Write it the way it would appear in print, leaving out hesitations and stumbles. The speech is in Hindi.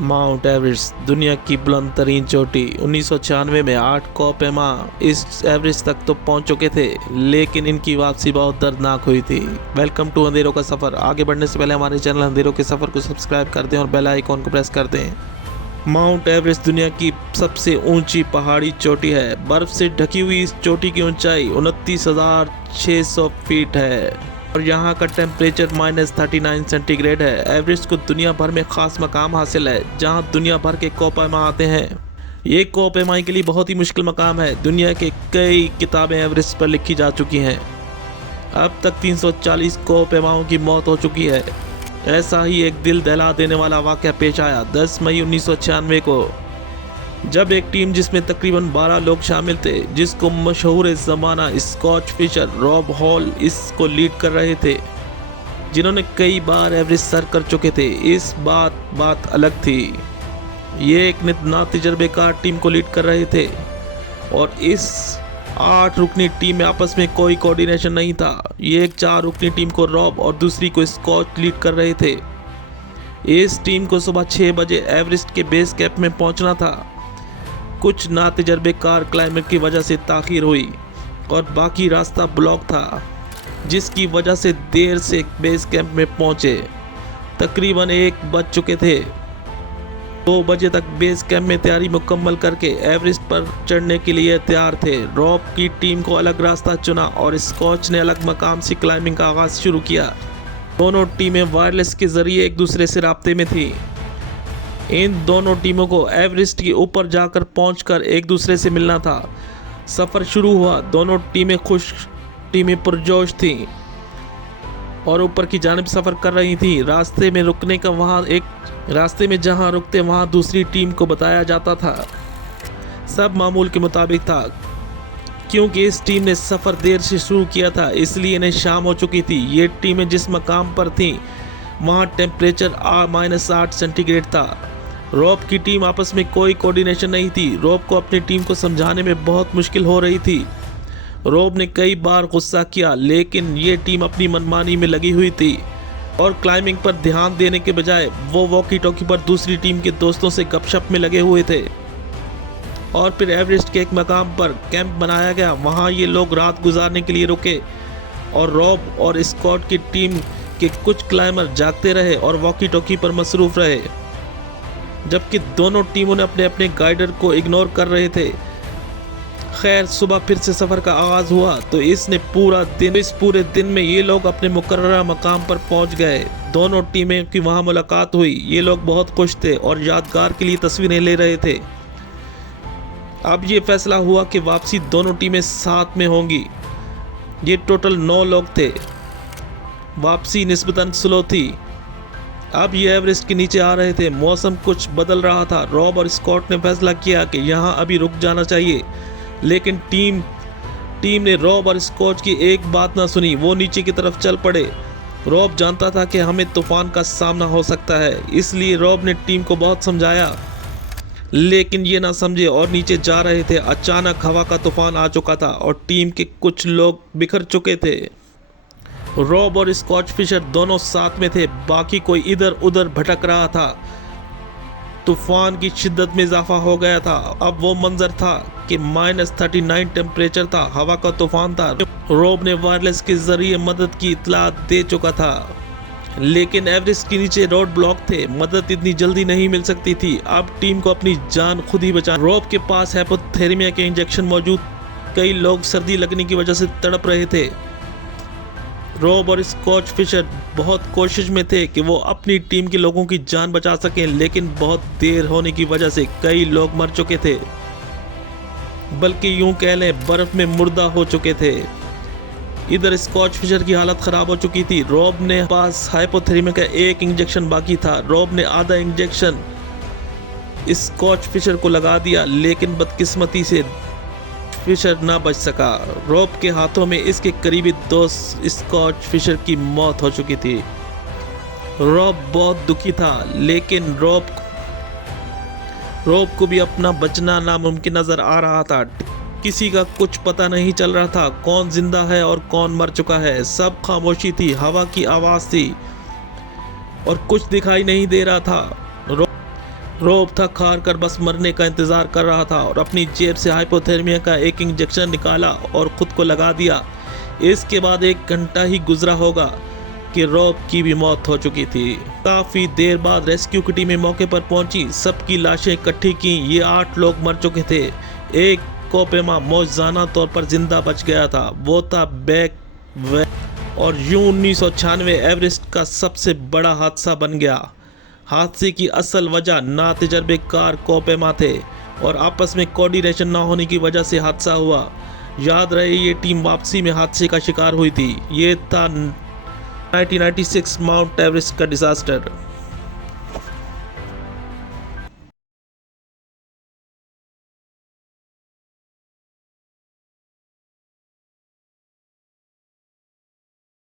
माउंट एवरेस्ट दुनिया की बुलंद तरीन चोटी 1996 में 8 कोपेमा इस एवरेस्ट तक तो पहुंच चुके थे, लेकिन इनकी वापसी बहुत दर्दनाक हुई थी। वेलकम टू अंधेरों का सफ़र। आगे बढ़ने से पहले हमारे चैनल अंधेरों के सफ़र को सब्सक्राइब कर दें और बेल आइकॉन को प्रेस कर दें। माउंट एवरेस्ट दुनिया की सबसे ऊंची पहाड़ी चोटी है। बर्फ से ढकी हुई इस चोटी की ऊंचाई 29,600 फीट है और यहाँ का टेम्परेचर -39 सेंटीग्रेड है। एवरेस्ट को दुनिया भर में खास मकाम हासिल है, जहाँ दुनिया भर के कोपेमा आते हैं। ये कोपेमा के लिए बहुत ही मुश्किल मकाम है। दुनिया के कई किताबें एवरेस्ट पर लिखी जा चुकी हैं। अब तक 340 कोपेमाओं की मौत हो चुकी है। ऐसा ही एक दिल दहला देने वाला वाक़या पेश आया 10 मई 1996 को, जब एक टीम जिसमें तकरीबन 12 लोग शामिल थे, जिसको मशहूर ज़माना स्कॉच फिशर रॉब हॉल इसको लीड कर रहे थे, जिन्होंने कई बार एवरेस्ट सर कर चुके थे। इस बात अलग थी। ये एक नातजुर्बेकार टीम को लीड कर रहे थे और इस 8 रुकनी टीम में आपस में कोई कोऑर्डिनेशन नहीं था। ये एक 4 रुकनी टीम को रॉब और दूसरी को स्कॉच लीड कर रहे थे। इस टीम को सुबह 6 बजे एवरेस्ट के बेस कैंप में पहुंचना था। कुछ नातजुर्बेकार क्लाइंबर की वजह से ताख़ीर हुई और बाकी रास्ता ब्लॉक था, जिसकी वजह से देर से बेस कैंप में पहुंचे। तकरीबन 1 बज चुके थे। 2 बजे तक बेस कैंप में तैयारी मुकम्मल करके एवरेस्ट पर चढ़ने के लिए तैयार थे। रॉब की टीम को अलग रास्ता चुना और स्कॉच ने अलग मकाम से क्लाइंबिंग का आगाज़ शुरू किया। दोनों टीमें वायरलेस के ज़रिए एक दूसरे से राब्ते में थी। इन दोनों टीमों को एवरेस्ट के ऊपर जाकर पहुंचकर एक दूसरे से मिलना था। सफ़र शुरू हुआ। दोनों टीमें पुरजोश थीं और ऊपर की जानिब सफ़र कर रही थीं। रास्ते में जहां रुकते वहां दूसरी टीम को बताया जाता था। सब मामूल के मुताबिक था। क्योंकि इस टीम ने सफ़र देर से शुरू किया था, इसलिए इन्हें शाम हो चुकी थी। ये टीमें जिस मकाम पर थीं वहाँ टेम्परेचर -8 सेंटीग्रेड था। रॉब की टीम आपस में कोई कोऑर्डिनेशन नहीं थी। रॉब को अपनी टीम को समझाने में बहुत मुश्किल हो रही थी। रॉब ने कई बार गुस्सा किया, लेकिन ये टीम अपनी मनमानी में लगी हुई थी और क्लाइंबिंग पर ध्यान देने के बजाय वो वॉकी टॉकी पर दूसरी टीम के दोस्तों से गपशप में लगे हुए थे। और फिर एवरेस्ट के एक मकाम पर कैंप बनाया गया। वहाँ ये लोग रात गुजारने के लिए रुके और रॉब और स्कॉट की टीम के कुछ क्लाइंबर जागते रहे और वॉकी टॉकी पर मसरूफ़ रहे, जबकि दोनों टीमों ने अपने अपने गाइडर को इग्नोर कर रहे थे। खैर, सुबह फिर से सफ़र का आगाज़ हुआ तो इस पूरे दिन में ये लोग अपने मुकर्ररा मकाम पर पहुंच गए। दोनों टीमें की वहां मुलाकात हुई। ये लोग बहुत खुश थे और यादगार के लिए तस्वीरें ले रहे थे। अब ये फैसला हुआ कि वापसी दोनों टीमें साथ में होंगी। ये टोटल 9 लोग थे। वापसी निस्बतन स्लो थी। अब ये एवरेस्ट के नीचे आ रहे थे। मौसम कुछ बदल रहा था। रॉब और स्कॉट ने फैसला किया कि यहाँ अभी रुक जाना चाहिए, लेकिन टीम ने रॉब और स्कॉट की एक बात ना सुनी। वो नीचे की तरफ चल पड़े। रॉब जानता था कि हमें तूफान का सामना हो सकता है, इसलिए रॉब ने टीम को बहुत समझाया, लेकिन ये ना समझे और नीचे जा रहे थे। अचानक हवा का तूफान आ चुका था और टीम के कुछ लोग बिखर चुके थे। रॉब और स्कॉच फिशर दोनों साथ में थे, बाकी कोई इधर उधर भटक रहा था। तूफान की शिद्दत में इजाफा हो गया था। अब वो मंजर था कि -39 टेम्परेचर था। हवा का तूफान था। रॉब ने वायरलेस के जरिए मदद की इत्तला दे चुका था, लेकिन एवरेस्ट के नीचे रोड ब्लॉक थे। मदद इतनी जल्दी नहीं मिल सकती थी। अब टीम को अपनी जान खुद ही बचा। रॉब के पास हाइपोथर्मिया के इंजेक्शन मौजूद। कई लोग सर्दी लगने की वजह से तड़प रहे थे। रॉब और स्कॉच फिशर बहुत कोशिश में थे कि वो अपनी टीम के लोगों की जान बचा सकें, लेकिन बहुत देर होने की वजह से कई लोग मर चुके थे, बल्कि यूं कह लें बर्फ में मुर्दा हो चुके थे। इधर स्कॉच फिशर की हालत ख़राब हो चुकी थी। रॉब ने पास हाइपोथर्मिया का 1 इंजेक्शन बाकी था। रॉब ने आधा इंजेक्शन स्कॉच फिशर को लगा दिया, लेकिन बदकिस्मती से फिशर ना बच सका। रॉब के हाथों में इसके करीबी दोस्त स्कॉच फिशर की मौत हो चुकी थी। रॉब बहुत दुखी था, लेकिन रॉब को भी अपना बचना नामुमकिन नजर आ रहा था। किसी का कुछ पता नहीं चल रहा था, कौन जिंदा है और कौन मर चुका है। सब खामोशी थी। हवा की आवाज़ थी और कुछ दिखाई नहीं दे रहा था। रोब थक हार कर बस मरने का इंतजार कर रहा था और अपनी जेब से हाइपोथर्मिया का एक इंजेक्शन निकाला और खुद को लगा दिया। इसके बाद 1 घंटा ही गुजरा होगा कि रोब की भी मौत हो चुकी थी। काफी देर बाद रेस्क्यू की टीमें मौके पर पहुंची, सबकी लाशें इकट्ठी की। ये 8 लोग मर चुके थे। एक कोपेमा मौजूदा तौर पर जिंदा बच गया था, वो था बैक और यूं 1996 एवरेस्ट का सबसे बड़ा हादसा बन गया। हादसे की असल वजह नातजुर्बेकार कोपेमा थे और आपस में कोऑर्डिनेशन ना होने की वजह से हादसा हुआ। याद रहे ये टीम वापसी में हादसे का शिकार हुई थी। ये था 1996 माउंट एवरेस्ट का डिजास्टर।